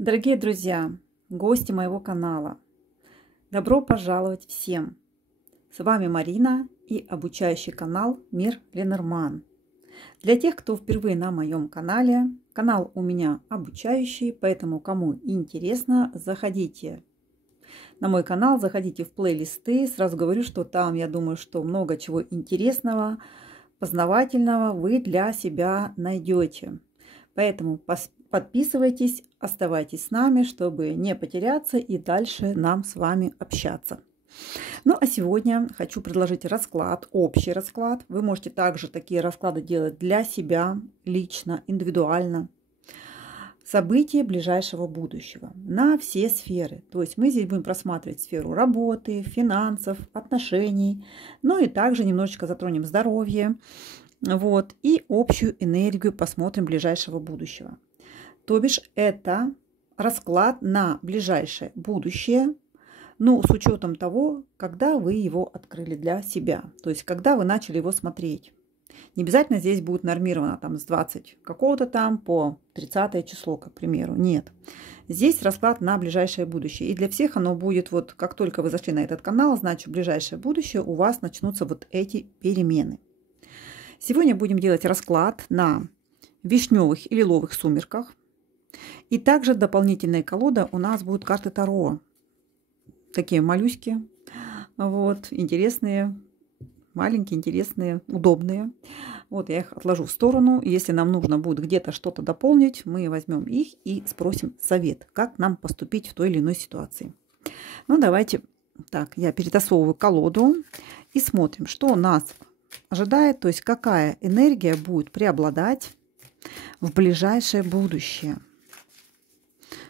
Дорогие друзья, гости моего канала, добро пожаловать всем! С вами Марина и обучающий канал Мир Ленорман. Для тех, кто впервые на моем канале, канал у меня обучающий, поэтому кому интересно, заходите на мой канал, заходите в плейлисты. Сразу говорю, что там, я думаю, что много чего интересного, познавательного вы для себя найдете. Поэтому подписывайтесь, оставайтесь с нами, чтобы не потеряться и дальше нам с вами общаться. Ну а сегодня хочу предложить расклад, общий расклад. Вы можете также такие расклады делать для себя, лично, индивидуально. События ближайшего будущего на все сферы. То есть мы здесь будем просматривать сферу работы, финансов, отношений, ну и также немножечко затронем здоровье. Вот, и общую энергию посмотрим ближайшего будущего. То бишь это расклад на ближайшее будущее, ну, с учетом того, когда вы его открыли для себя, то есть когда вы начали его смотреть. Не обязательно здесь будет нормировано там с 20 какого-то там по 30 число, к примеру. Нет. Здесь расклад на ближайшее будущее. И для всех оно будет, вот как только вы зашли на этот канал, значит, в ближайшее будущее у вас начнутся вот эти перемены. Сегодня будем делать расклад на вишневых и лиловых сумерках. И также дополнительная колода у нас будут карты Таро. Такие малюськи. Вот, интересные, маленькие, интересные, удобные. Вот я их отложу в сторону. Если нам нужно будет где-то что-то дополнить, мы возьмем их и спросим совет, как нам поступить в той или иной ситуации. Ну, давайте. Так, я перетасовываю колоду и смотрим, что нас ожидает, то есть какая энергия будет преобладать в ближайшее будущее.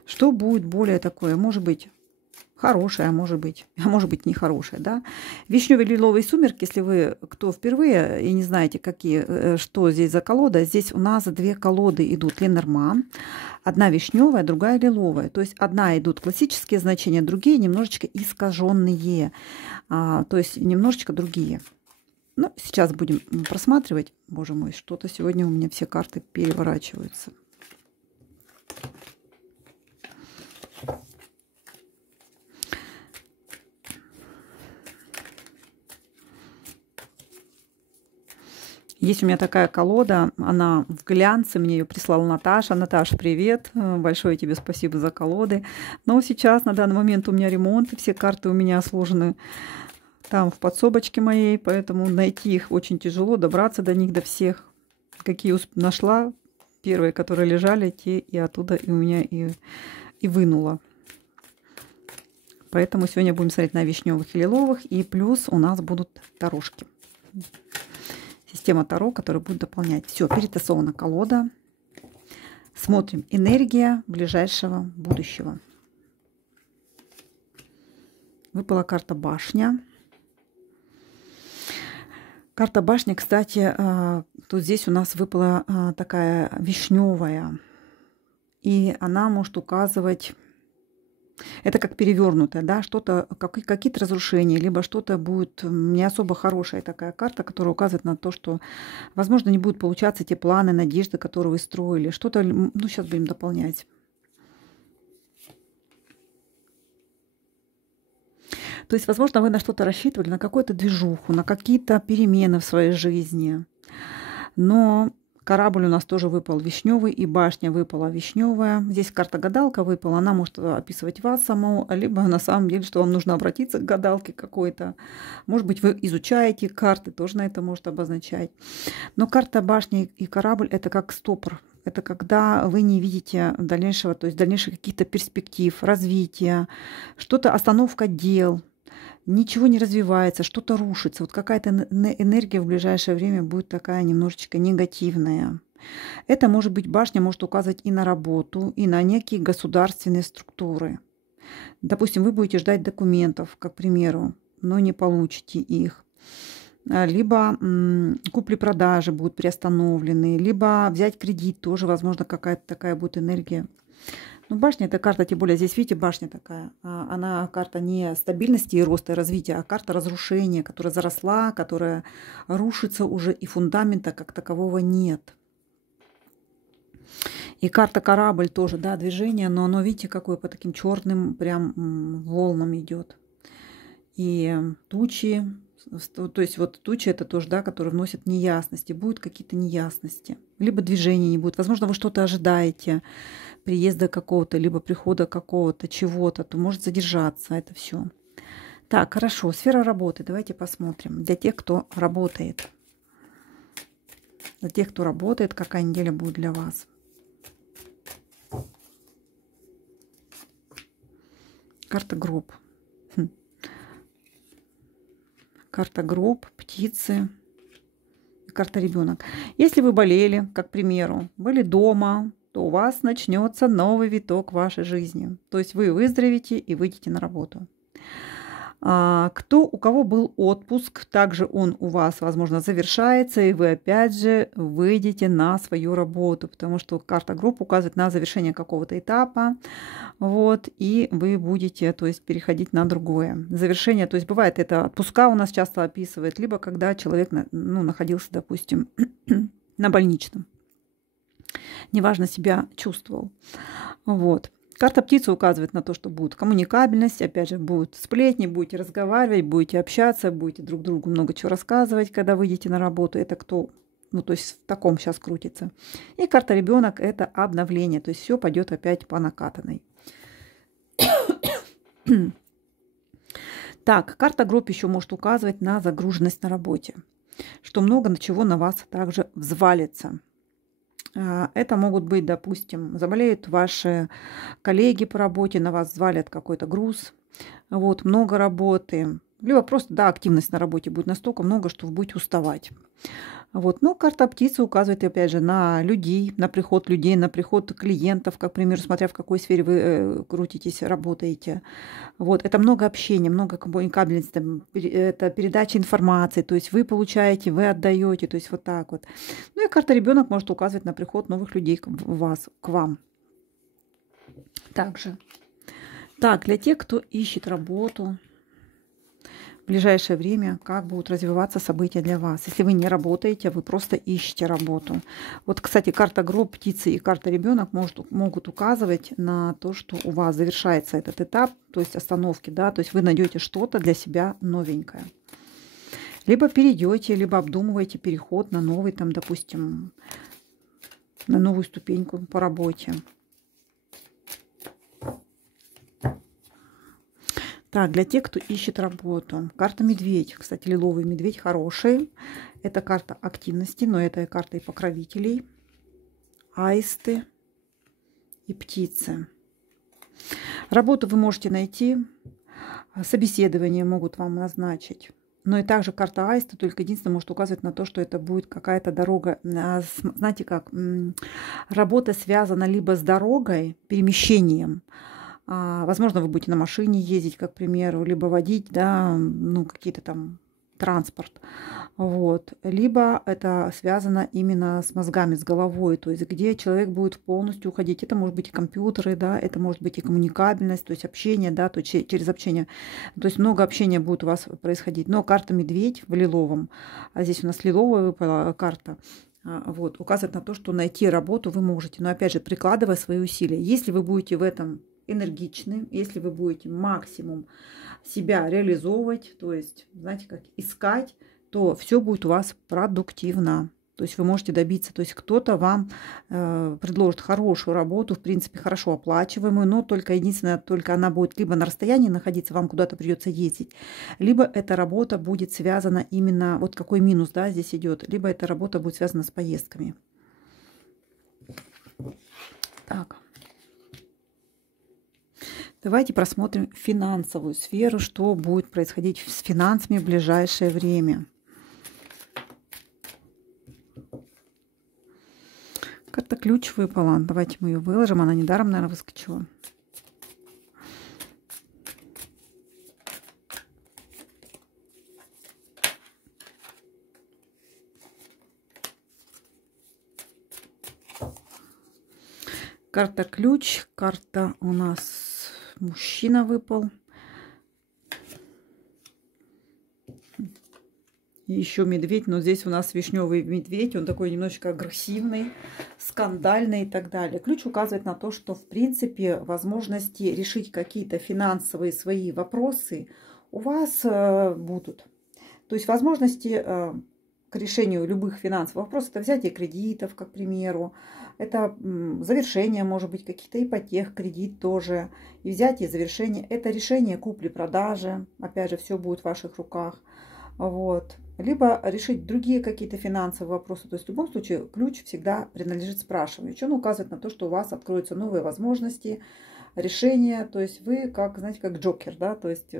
Что будет более такое, может быть, хорошее, а может быть нехорошее, да? Вишневые лиловые сумерки, если вы кто впервые и не знаете, что здесь за колода, здесь у нас две колоды идут Ленорман. Одна вишневая, другая лиловая. То есть одна идут классические значения, другие немножечко искаженные, то есть немножечко другие. Ну, сейчас будем просматривать. Боже мой, что-то сегодня у меня все карты переворачиваются. Есть у меня такая колода, она в глянце, мне ее прислала Наташа. Наташа, привет, большое тебе спасибо за колоды. Но сейчас, на данный момент, у меня ремонт, и все карты у меня сложены там в подсобочке моей, поэтому найти их очень тяжело, добраться до них, до всех. Какие нашла, первые, которые лежали, те и оттуда и у меня и вынула. Поэтому сегодня будем смотреть на вишневых и лиловых, и плюс у нас будут тарошки. Система Таро, которая будет дополнять. Все, перетасована колода. Смотрим. Энергия ближайшего будущего. Выпала карта Башня. Карта Башни, кстати, тут здесь у нас выпала такая вишневая. И она может указывать... Это как перевернутая, да, что-то, какие-то разрушения, либо что-то будет не особо хорошая такая карта, которая указывает на то, что, возможно, не будут получаться те планы, надежды, которые вы строили. Что-то, ну, сейчас будем дополнять. То есть, возможно, вы на что-то рассчитывали, на какую-то движуху, на какие-то перемены в своей жизни. Но корабль у нас тоже выпал вишневый, и башня выпала вишневая. Здесь карта гадалка выпала, она может описывать вас саму, либо на самом деле, что вам нужно обратиться к гадалке какой-то. Может быть, вы изучаете карты, тоже на это может обозначать. Но карта башни и корабль – это как стопор. Это когда вы не видите дальнейшего, то есть дальнейших каких-то перспектив, развития, что-то, остановка дел. Ничего не развивается, что-то рушится. Вот какая-то энергия в ближайшее время будет такая немножечко негативная. Это может быть, башня может указывать и на работу, и на некие государственные структуры. Допустим, вы будете ждать документов, к примеру, но не получите их. Либо купли-продажи будут приостановлены, либо взять кредит, тоже, возможно, какая-то такая будет энергия. Ну, башня – это карта, тем более здесь, видите, башня такая. Она карта не стабильности и роста, и развития, а карта разрушения, которая заросла, которая рушится уже, и фундамента как такового нет. И карта корабль тоже, да, движение, но оно, видите, какое по таким черным прям волнам идет. И тучи, то есть вот тучи это тоже, да, которые вносят неясности, будут какие-то неясности, либо движения не будет. Возможно, вы что-то ожидаете, приезда какого-то, либо прихода какого-то, чего-то, то может задержаться это все. Так, хорошо, сфера работы, давайте посмотрим. Для тех, кто работает. Для тех, кто работает, какая неделя будет для вас. Карта гроб. Карта гроб, птицы, карта ребенок. Если вы болели, как к примеру, были дома, то у вас начнется новый виток вашей жизни. То есть вы выздоровеете и выйдете на работу. У кого был отпуск, также он у вас, возможно, завершается, и вы опять же выйдете на свою работу, потому что карта групп указывает на завершение какого-то этапа, вот, и вы будете, то есть, переходить на другое. Завершение, то есть, бывает, это отпуска у нас часто описывает, либо когда человек, ну, находился, допустим, на больничном, неважно, себя чувствовал, вот. Карта птицы указывает на то, что будет коммуникабельность, опять же, будут сплетни, будете разговаривать, будете общаться, будете друг другу много чего рассказывать, когда выйдете на работу. Это кто, ну, то есть в таком сейчас крутится. И карта ребенок – это обновление, то есть все пойдет опять по накатанной. Так, карта групп еще может указывать на загруженность на работе, что много чего на вас также взвалится. Это могут быть, допустим, заболеют ваши коллеги по работе, на вас взвалят какой-то груз, вот, много работы, либо просто, да, активность на работе будет настолько много, что вы будете уставать. Вот. Но карта птицы указывает, опять же, на людей, на приход клиентов, как, к примеру, смотря в какой сфере вы крутитесь, работаете. Вот. Это много общения, много коммуникабельности, это передача информации, то есть вы получаете, вы отдаете, то есть вот так вот. Ну и карта ребенок может указывать на приход новых людей к вам. Также. Так, для тех, кто ищет работу, в ближайшее время, как будут развиваться события для вас. Если вы не работаете, вы просто ищете работу. Вот, кстати, карта гроб, птицы и карта ребенок могут указывать на то, что у вас завершается этот этап, то есть остановки, да, то есть вы найдете что-то для себя новенькое. Либо перейдете, либо обдумываете переход на новый, там, допустим, на новую ступеньку по работе. Так, для тех, кто ищет работу. Карта медведь. Кстати, лиловый медведь хороший. Это карта активности, но это и карта и покровителей. Аисты и птицы. Работу вы можете найти. Собеседование могут вам назначить. Но и также карта аиста только единственное может указывать на то, что это будет какая-то дорога. Знаете как? Работа связана либо с дорогой, перемещением. Возможно, вы будете на машине ездить, как, к примеру, либо водить, да, ну, какие-то там транспорт. Вот. Либо это связано именно с мозгами, с головой, то есть где человек будет полностью уходить. Это может быть и компьютеры, да, это может быть и коммуникабельность, то есть общение, да, то есть через общение. То есть много общения будет у вас происходить. Но карта медведь в лиловом, а здесь у нас лиловая выпала карта, вот, указывает на то, что найти работу вы можете, но опять же прикладывая свои усилия. Если вы будете в этом энергичны, если вы будете максимум себя реализовывать, то есть, знаете, как искать, то все будет у вас продуктивно. То есть вы можете добиться, то есть кто-то вам предложит хорошую работу, в принципе, хорошо оплачиваемую, но только единственное, только она будет либо на расстоянии находиться, вам куда-то придется ездить, либо эта работа будет связана именно, вот какой минус, да, здесь идет, либо эта работа будет связана с поездками. Так. Давайте просмотрим финансовую сферу, что будет происходить с финансами в ближайшее время. Карта ключ выпала. Давайте мы ее выложим. Она недаром, наверное, выскочила. Карта ключ. Карта у нас... Мужчина выпал. И еще медведь, но здесь у нас вишневый медведь, он такой немножечко агрессивный, скандальный и так далее. Ключ указывает на то, что в принципе возможности решить какие-то финансовые свои вопросы у вас будут. То есть возможности к решению любых финансовых вопросов, это взятие кредитов, как к примеру, это завершение, может быть, каких-то ипотек, кредит тоже, и взятие, и завершение, это решение купли-продажи, опять же, все будет в ваших руках, вот. Либо решить другие какие-то финансовые вопросы, то есть в любом случае ключ всегда принадлежит спрашивающему, он указывает на то, что у вас откроются новые возможности, решения, то есть вы, как, знаете, как Джокер, да, то есть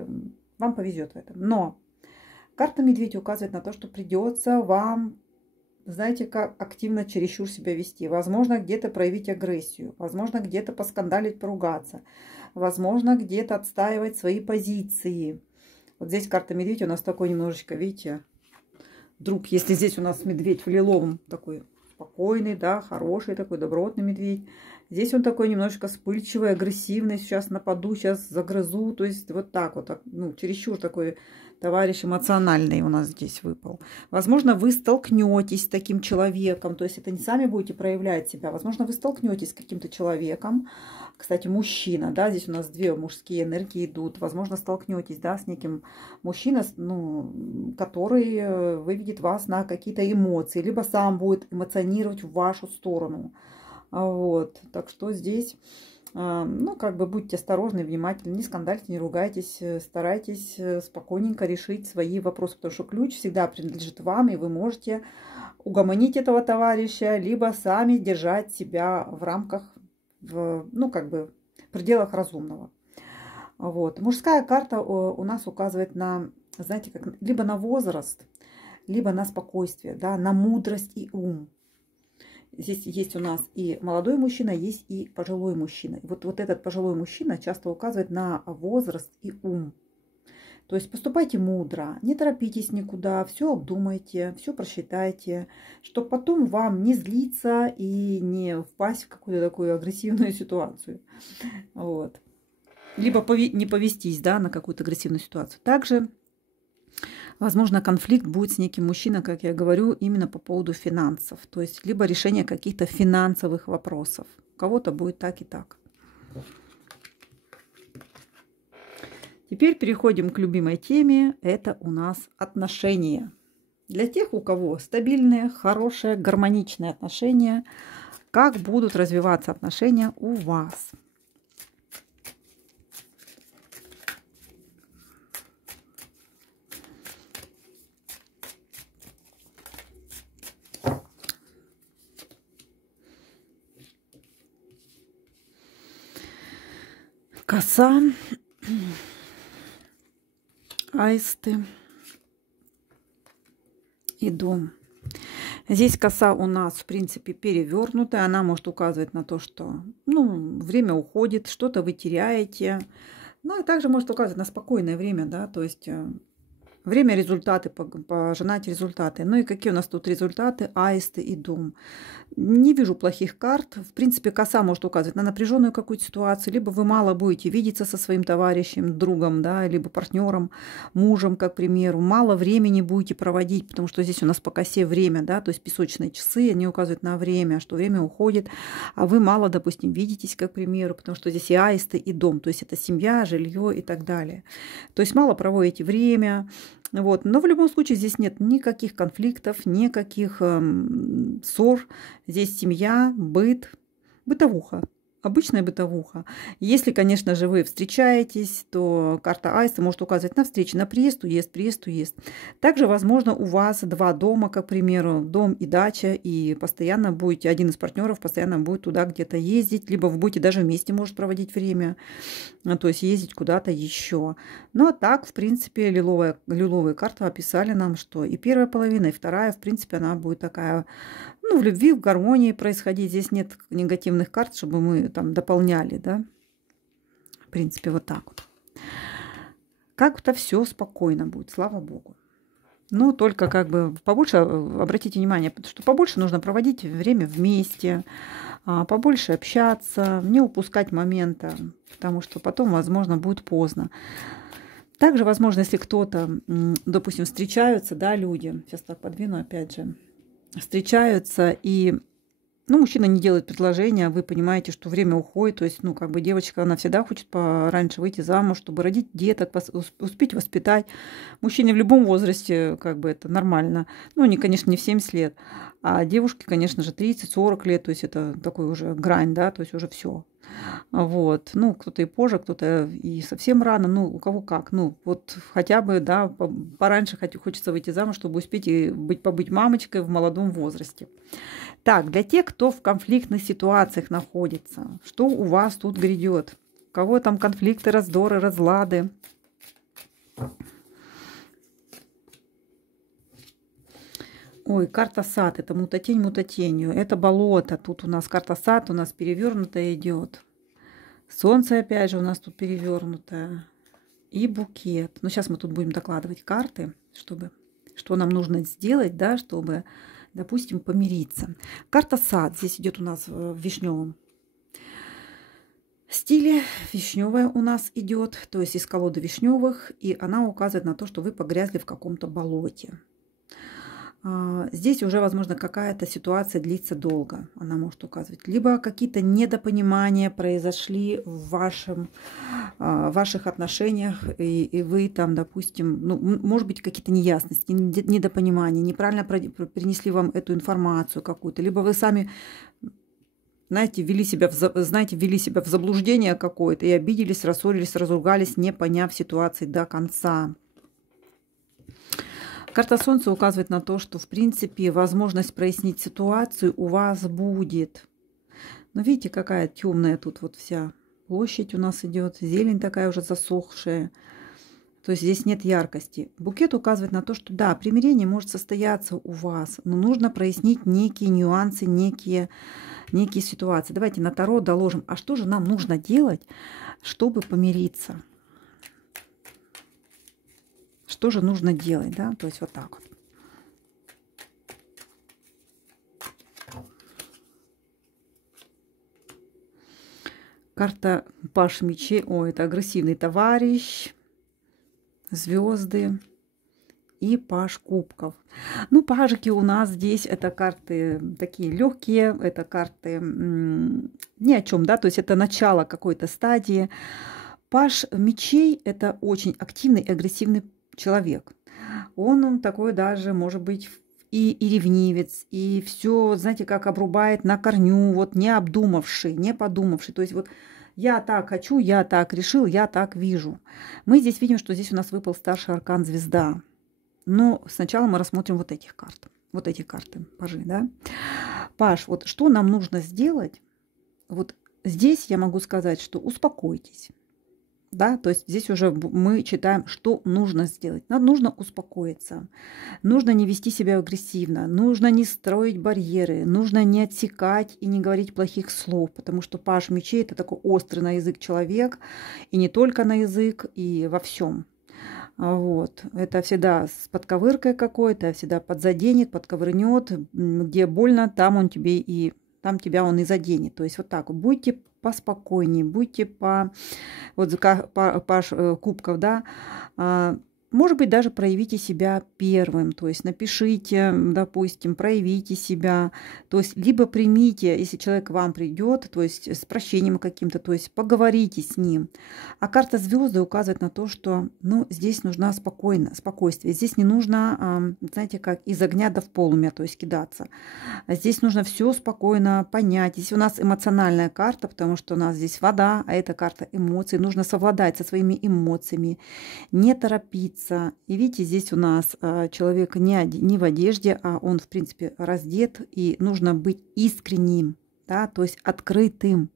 вам повезет в этом, но карта медведя указывает на то, что придется вам, знаете, как активно чересчур себя вести. Возможно, где-то проявить агрессию. Возможно, где-то поскандалить, поругаться. Возможно, где-то отстаивать свои позиции. Вот здесь карта медведя у нас такой немножечко, видите, вдруг, если здесь у нас медведь в лиловом, такой спокойный, да, хороший такой, добротный медведь. Здесь он такой немножечко вспыльчивый, агрессивный. Сейчас нападу, сейчас загрызу. То есть вот так вот, ну, чересчур такой товарищ эмоциональный у нас здесь выпал. Возможно, вы столкнетесь с таким человеком. То есть это не сами будете проявлять себя. Возможно, вы столкнетесь с каким-то человеком. Кстати, мужчина, да, здесь у нас две мужские энергии идут. Возможно, столкнетесь, да, с неким мужчиной, ну, который выведет вас на какие-то эмоции. Либо сам будет эмоционировать в вашу сторону. Вот, так что здесь, ну, как бы будьте осторожны, внимательны, не скандальте, не ругайтесь, старайтесь спокойненько решить свои вопросы, потому что ключ всегда принадлежит вам, и вы можете угомонить этого товарища, либо сами держать себя в рамках, ну, как бы, в пределах разумного. Вот. Мужская карта у нас указывает на, знаете, как, либо на возраст, либо на спокойствие, да, на мудрость и ум. Здесь есть у нас и молодой мужчина, есть и пожилой мужчина. И вот этот пожилой мужчина часто указывает на возраст и ум. То есть поступайте мудро, не торопитесь никуда, все обдумайте, все просчитайте, чтобы потом вам не злиться и не впасть в какую-то такую агрессивную ситуацию. Вот. Либо не повестись, да, на какую-то агрессивную ситуацию. Также возможно, конфликт будет с неким мужчиной, как я говорю, именно по поводу финансов. То есть, либо решение каких-то финансовых вопросов. У кого-то будет так и так. Теперь переходим к любимой теме. Это у нас отношения. Для тех, у кого стабильные, хорошие, гармоничные отношения, как будут развиваться отношения у вас. Коса, аисты и дом. Здесь коса у нас, в принципе, перевернутая. Она может указывать на то, что, ну, время уходит, что-то вы теряете. Ну, и также может указывать на спокойное время, да, то есть время, результаты, пожинать результаты. Ну и какие у нас тут результаты? Аисты и дом. Не вижу плохих карт. В принципе, коса может указывать на напряженную какую-то ситуацию. Либо вы мало будете видеться со своим товарищем, другом, да, либо партнером, мужем, как, к примеру. Мало времени будете проводить, потому что здесь у нас по косе время, да, то есть песочные часы, они указывают на время, что время уходит, а вы мало, допустим, видитесь, как, к примеру, потому что здесь и аисты, и дом, то есть это семья, жилье и так далее. То есть мало проводите время. Вот. Но в любом случае здесь нет никаких конфликтов, никаких ссор. Здесь семья, быт, бытовуха. Обычная бытовуха. Если, конечно же, вы встречаетесь, то карта аиста может указывать на встречи, на приезд, уезд, приезд, уезд. Также, возможно, у вас два дома, как, к примеру, дом и дача, и постоянно будете, один из партнеров постоянно будет туда где-то ездить, либо вы будете даже вместе, может, проводить время, то есть ездить куда-то еще. Ну, а так, в принципе, лиловые карты описали нам, что и первая половина, и вторая, в принципе, она будет такая, ну, в любви, в гармонии происходить. Здесь нет негативных карт, чтобы мы там дополняли, да. В принципе, вот так вот. Как-то все спокойно будет, слава богу. Но только как бы побольше, обратите внимание, что побольше нужно проводить время вместе, побольше общаться, не упускать момента, потому что потом, возможно, будет поздно. Также, возможно, если кто-то, допустим, встречаются, да, люди, сейчас так подвину опять же, встречаются и, ну, мужчина не делает предложение, а вы понимаете, что время уходит, то есть, ну, как бы девочка, она всегда хочет пораньше выйти замуж, чтобы родить деток, успеть воспитать. Мужчине в любом возрасте, как бы, это нормально. Ну, не, конечно, не в 70 лет, а девушке, конечно же, 30-40 лет, то есть это такой уже грань, да, то есть уже все. Вот, ну, кто-то и позже, кто-то и совсем рано, ну, у кого как, ну, вот хотя бы, да, пораньше хочется выйти замуж, чтобы успеть и побыть мамочкой в молодом возрасте. Так, для тех, кто в конфликтных ситуациях находится, что у вас тут грядет? У кого там конфликты, раздоры, разлады? Ой, карта сад, это мутатень мутатенью, это болото. Тут у нас карта сад, у нас перевернутая идет. Солнце опять же у нас тут перевернутое. И букет. Но сейчас мы тут будем докладывать карты, чтобы, что нам нужно сделать, да, чтобы, допустим, помириться. Карта сад здесь идет у нас в вишневом стиле. Вишневая у нас идет, то есть из колоды вишневых, и она указывает на то, что вы погрязли в каком-то болоте. Здесь уже, возможно, какая-то ситуация длится долго, она может указывать. Либо какие-то недопонимания произошли в ваших отношениях, и вы там, допустим, ну, может быть, какие-то неясности, недопонимания, неправильно принесли вам эту информацию какую-то, либо вы сами, знаете, ввели себя в заблуждение какое-то и обиделись, рассорились, разругались, не поняв ситуации до конца. Карта Солнца указывает на то, что, в принципе, возможность прояснить ситуацию у вас будет. Но видите, какая темная тут вот вся площадь у нас идет, зелень такая уже засохшая. То есть здесь нет яркости. Букет указывает на то, что да, примирение может состояться у вас, но нужно прояснить некие нюансы, некие ситуации. Давайте на Таро доложим, а что же нам нужно делать, чтобы помириться? Что же нужно делать, да? То есть вот так вот. Карта Паш мечей. О, это агрессивный товарищ. Звезды. И Паш кубков. Ну, пажики у нас здесь это карты такие легкие. Это карты ни о чем, да? То есть это начало какой-то стадии. Паш мечей это очень активный и агрессивный человек. Он такой даже, может быть, и ревнивец, и все, знаете, как обрубает на корню, вот не обдумавший, не подумавший. То есть вот я так хочу, я так решил, я так вижу. Мы здесь видим, что здесь у нас выпал старший аркан звезда. Но сначала мы рассмотрим вот этих карт. Вот эти карты, пажи, да? Паш, вот что нам нужно сделать? Вот здесь я могу сказать, что успокойтесь. Да, то есть здесь уже мы читаем, что нужно сделать. Нам нужно успокоиться, нужно не вести себя агрессивно, нужно не строить барьеры, нужно не отсекать и не говорить плохих слов, потому что Паж мечей – это такой острый на язык человек, и не только на язык, и во всем. Вот. Это всегда с подковыркой какой-то, всегда подзаденет, подковырнет, где больно, там он тебе и там тебя он и заденет. То есть вот так вот. Будьте поспокойнее, будьте вот Паш кубков, да, может быть, даже проявите себя первым, то есть напишите, допустим, проявите себя, то есть либо примите, если человек к вам придет, то есть с прощением каким-то, то есть поговорите с ним. А карта звезды указывает на то, что, ну, здесь нужна спокойствие, здесь не нужно, знаете, как из огня до в полумя, то есть кидаться. Здесь нужно все спокойно понять. Здесь у нас эмоциональная карта, потому что у нас здесь вода, а это карта эмоций. Нужно совладать со своими эмоциями, не торопиться. И видите, здесь у нас человек не в одежде, а он, в принципе, раздет. И нужно быть искренним, да, то есть открытым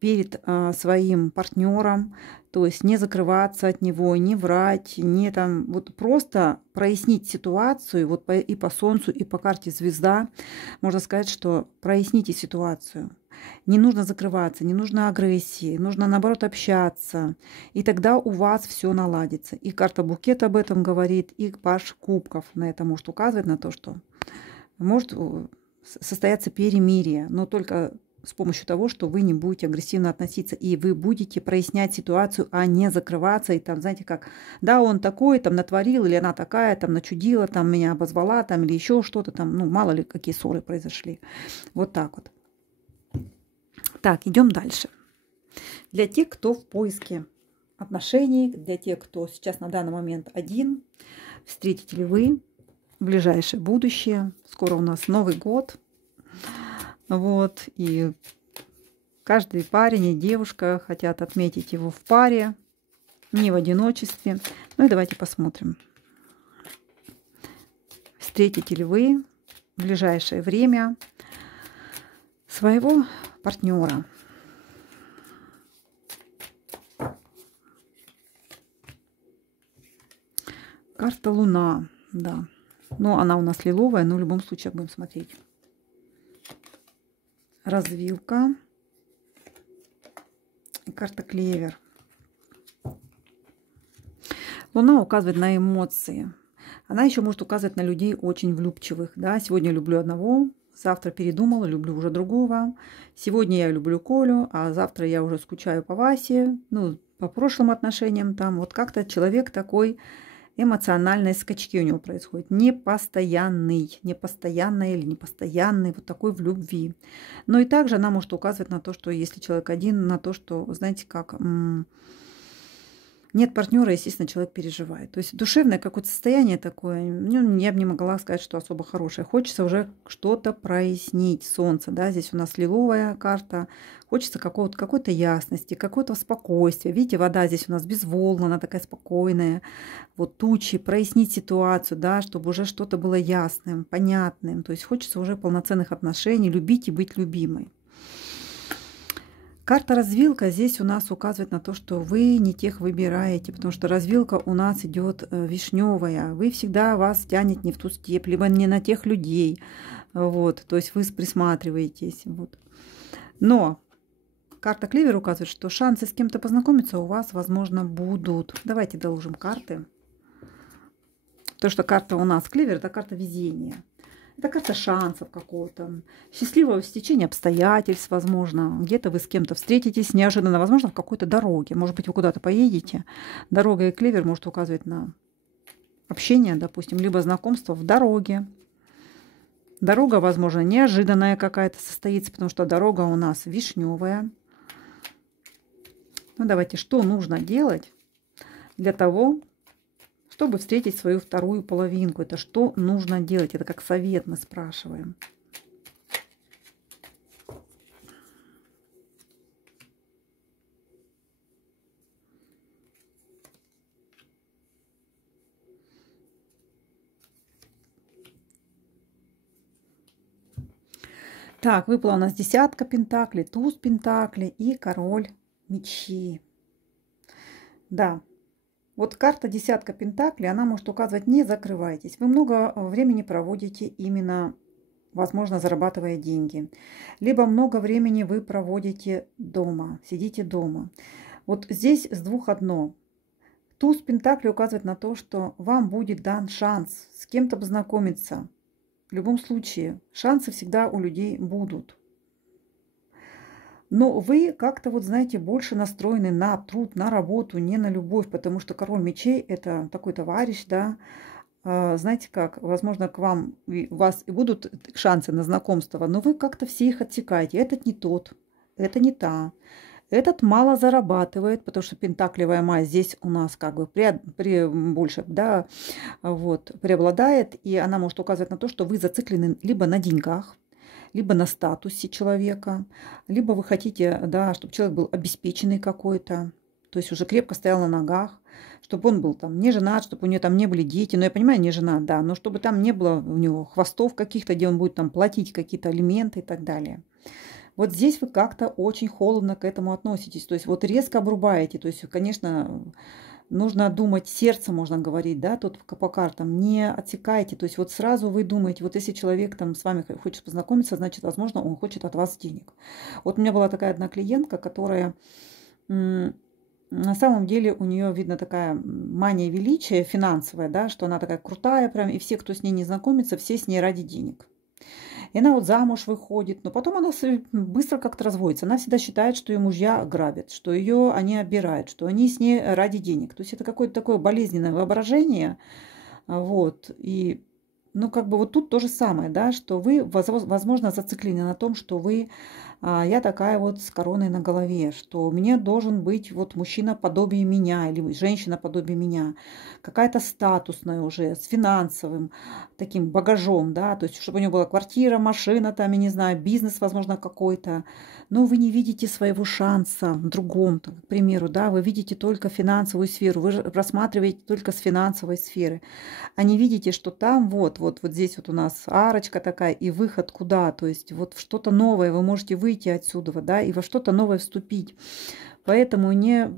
перед своим партнером, то есть не закрываться от него, не врать, не там, вот просто прояснить ситуацию, вот и по Солнцу, и по карте звезда, можно сказать, что проясните ситуацию. Не нужно закрываться, не нужно агрессии, нужно, наоборот, общаться. И тогда у вас все наладится. И карта букет об этом говорит, и Паж кубков на это может указывать, на то, что может состояться перемирие, но только с помощью того, что вы не будете агрессивно относиться, и вы будете прояснять ситуацию, а не закрываться, и там, знаете, как, да, он такой, там, натворил, или она такая, там, начудила, там, меня обозвала, там, или еще что-то там, ну, мало ли, какие ссоры произошли. Вот так вот. Так, идем дальше. Для тех, кто в поиске отношений, для тех, кто сейчас на данный момент один, встретите ли вы в ближайшее будущее. Скоро у нас Новый год. Вот, и каждый парень и девушка хотят отметить его в паре, не в одиночестве. Ну и давайте посмотрим. Встретите ли вы в ближайшее время своего партнера? Карта Луна, да. Но она у нас лиловая, но в любом случае будем смотреть. Развилка. И карта Клевер. Луна указывает на эмоции. Она еще может указывать на людей очень влюбчивых. Да? Сегодня люблю одного, завтра передумала, люблю уже другого. Сегодня я люблю Колю, а завтра я уже скучаю по Васе. Ну, по прошлым отношениям там. Вот как-то человек такой... Эмоциональные скачки у него происходят. Непостоянный или непостоянный, вот такой в любви. Но и также она может указывать на то, что если человек один, на то, что, знаете, как нет партнера, естественно, человек переживает. То есть душевное какое-то состояние такое, ну, я бы не могла сказать, что особо хорошее. Хочется уже что-то прояснить. Солнце, да, здесь у нас лиловая карта. Хочется какой-то ясности, какого-то спокойствия. Видите, вода здесь у нас безволна, она такая спокойная. Вот тучи, прояснить ситуацию, да, чтобы уже что-то было ясным, понятным. То есть хочется уже полноценных отношений, любить и быть любимой. Карта развилка здесь у нас указывает на то, что вы не тех выбираете, потому что развилка у нас идет вишневая. Вы всегда вас тянет не в ту степь, либо не на тех людей. Вот, то есть вы присматриваетесь. Вот. Но карта Клевер указывает, что шансы с кем-то познакомиться у вас, возможно, будут. Давайте доложим карты. То, что карта у нас Клевер, это карта везения. Это карта шансов какого-то, счастливого стечения обстоятельств, возможно. Где-то вы с кем-то встретитесь неожиданно, возможно, в какой-то дороге. Может быть, вы куда-то поедете. Дорога и Клевер может указывать на общение, допустим, либо знакомство в дороге. Дорога, возможно, неожиданная какая-то состоится, потому что дорога у нас вишневая. Ну, давайте, что нужно делать для того, чтобы встретить свою вторую половинку? Это что нужно делать? Это как совет мы спрашиваем. Так, выпала у нас десятка пентаклей, туз пентаклей и король мечей. Да. Вот карта десятка пентаклей, она может указывать, не закрывайтесь. Вы много времени проводите именно, возможно, зарабатывая деньги. Либо много времени вы проводите дома, сидите дома. Вот здесь с двух одно. Туз пентаклей указывает на то, что вам будет дан шанс с кем-то познакомиться. В любом случае, шансы всегда у людей будут. Но вы как-то, вот знаете, больше настроены на труд, на работу, не на любовь, потому что король мечей – это такой товарищ, да. Знаете как, возможно, у вас и будут шансы на знакомство, но вы как-то все их отсекаете. Этот не тот, это не та. Этот мало зарабатывает, потому что пентаклевая мазь здесь у нас как бы больше, да, вот, преобладает, и она может указывать на то, что вы зациклены либо на деньгах, либо на статусе человека, либо вы хотите, да, чтобы человек был обеспеченный какой-то, то есть уже крепко стоял на ногах, чтобы он был там не женат, чтобы у него там не были дети, но я понимаю, не женат, да, но чтобы там не было у него хвостов каких-то, где он будет там платить какие-то алименты и так далее. Вот здесь вы как-то очень холодно к этому относитесь, то есть вот резко обрубаете, то есть, конечно, нужно думать, сердце можно говорить, да, тут по картам, не отсекайте, то есть вот сразу вы думаете, вот если человек там с вами хочет познакомиться, значит, возможно, он хочет от вас денег. Вот у меня была такая одна клиентка, которая на самом деле у нее, видно, такая мания величия финансовая, да, что она такая крутая прям, и все, кто с ней не знакомится, все с ней ради денег. И она вот замуж выходит, но потом она быстро как-то разводится. Она всегда считает, что ее мужья грабят, что ее они обирают, что они с ней ради денег. То есть это какое-то такое болезненное воображение. Вот. И ну, как бы вот тут то же самое, да, что вы, возможно, зациклены на том, что вы, я такая вот с короной на голове, что мне должен быть вот мужчина подобие меня или женщина подобие меня, какая-то статусная уже, с финансовым таким багажом, да, то есть чтобы у нее была квартира, машина, там, я не знаю, бизнес, возможно, какой-то, но вы не видите своего шанса в другом, к примеру, да, вы видите только финансовую сферу, вы рассматриваете только с финансовой сферы, а не видите, что там вот здесь вот у нас арочка такая и выход куда, то есть вот что-то новое, вы можете выйти отсюда, да, и во что-то новое вступить. Поэтому не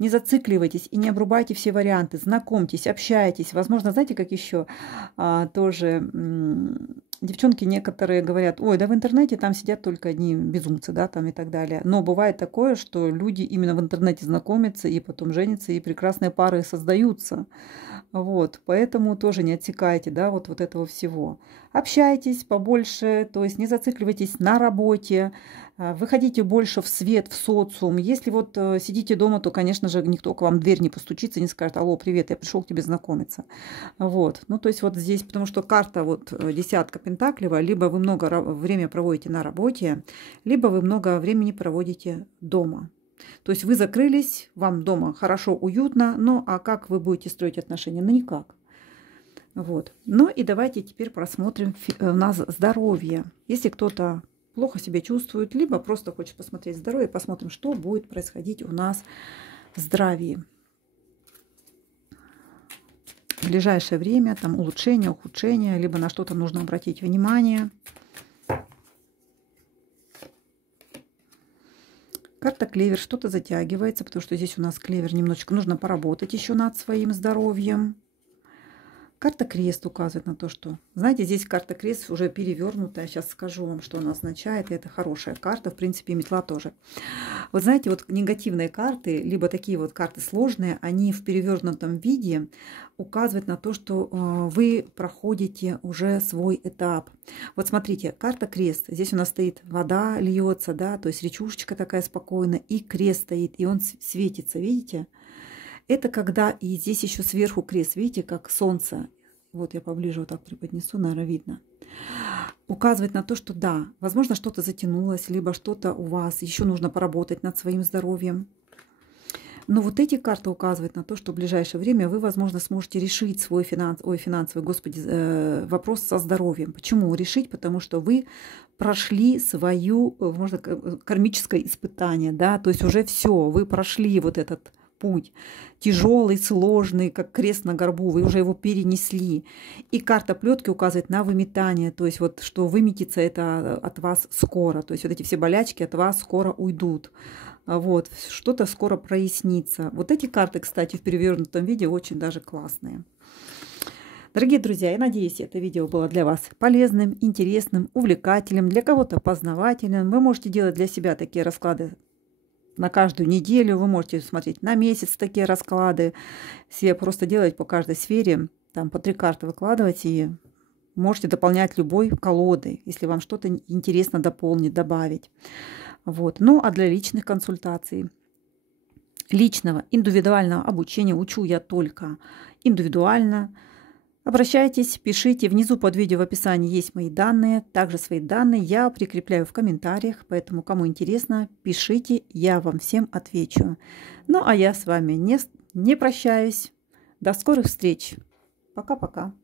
зацикливайтесь и не обрубайте все варианты, знакомьтесь, общайтесь. Возможно, знаете, как еще тоже девчонки некоторые говорят, ой, да в интернете там сидят только одни безумцы, да, там и так далее. Но бывает такое, что люди именно в интернете знакомятся и потом женятся, и прекрасные пары создаются. Вот, поэтому тоже не отсекайте, да, вот этого всего. Общайтесь побольше, то есть не зацикливайтесь на работе, выходите больше в свет, в социум. Если вот сидите дома, то, конечно же, никто к вам в дверь не постучится, не скажет, алло, привет, я пришел к тебе знакомиться. Вот, ну, то есть вот здесь, потому что карта вот десятка пентаклевая, либо вы много времени проводите на работе, либо вы много времени проводите дома. То есть вы закрылись, вам дома хорошо, уютно, но а как вы будете строить отношения? Ну, никак. Вот. Ну и давайте теперь просмотрим у нас здоровье. Если кто-то плохо себя чувствует, либо просто хочет посмотреть здоровье, посмотрим, что будет происходить у нас в здравии. В ближайшее время там улучшение, ухудшение, либо на что-то нужно обратить внимание. Карта клевер, что-то затягивается, потому что здесь у нас клевер немножечко нужно поработать еще над своим здоровьем. Карта крест указывает на то, что, знаете, здесь карта крест уже перевернутая. Сейчас скажу вам, что она означает. И это хорошая карта, в принципе, и метла тоже. Вот знаете, вот негативные карты, либо такие вот карты сложные, они в перевернутом виде указывают на то, что вы проходите уже свой этап. Вот смотрите, карта крест. Здесь у нас стоит вода, льется, да, то есть речушечка такая спокойная, и крест стоит, и он светится, видите? Это когда, и здесь еще сверху крест, видите, как солнце. Вот я поближе вот так преподнесу, наверное, видно. Указывает на то, что да, возможно, что-то затянулось, либо что-то у вас еще нужно поработать над своим здоровьем. Но вот эти карты указывают на то, что в ближайшее время вы, возможно, сможете решить свой финансовый, господи, вопрос со здоровьем. Почему решить? Потому что вы прошли свою, можно, кармическое испытание, да, то есть уже все, вы прошли вот этот путь тяжелый, сложный, как крест на горбу, вы уже его перенесли. И карта плетки указывает на выметание, то есть вот что выметится это от вас скоро, то есть вот эти все болячки от вас скоро уйдут. Вот, что-то скоро прояснится. Вот эти карты, кстати, в перевернутом виде очень даже классные. Дорогие друзья, я надеюсь, это видео было для вас полезным, интересным, увлекательным, для кого-то познавательным. Вы можете делать для себя такие расклады на каждую неделю, вы можете смотреть на месяц такие расклады, себе просто делать по каждой сфере, там по 3 карты выкладывать, и можете дополнять любой колодой, если вам что-то интересно дополнить, добавить. Вот. Ну, а для личных консультаций, личного, индивидуального обучения учу я только индивидуально. Обращайтесь, пишите. Внизу под видео в описании есть мои данные. Также свои данные я прикрепляю в комментариях. Поэтому, кому интересно, пишите, я вам всем отвечу. Ну, а я с вами не прощаюсь. До скорых встреч. Пока-пока.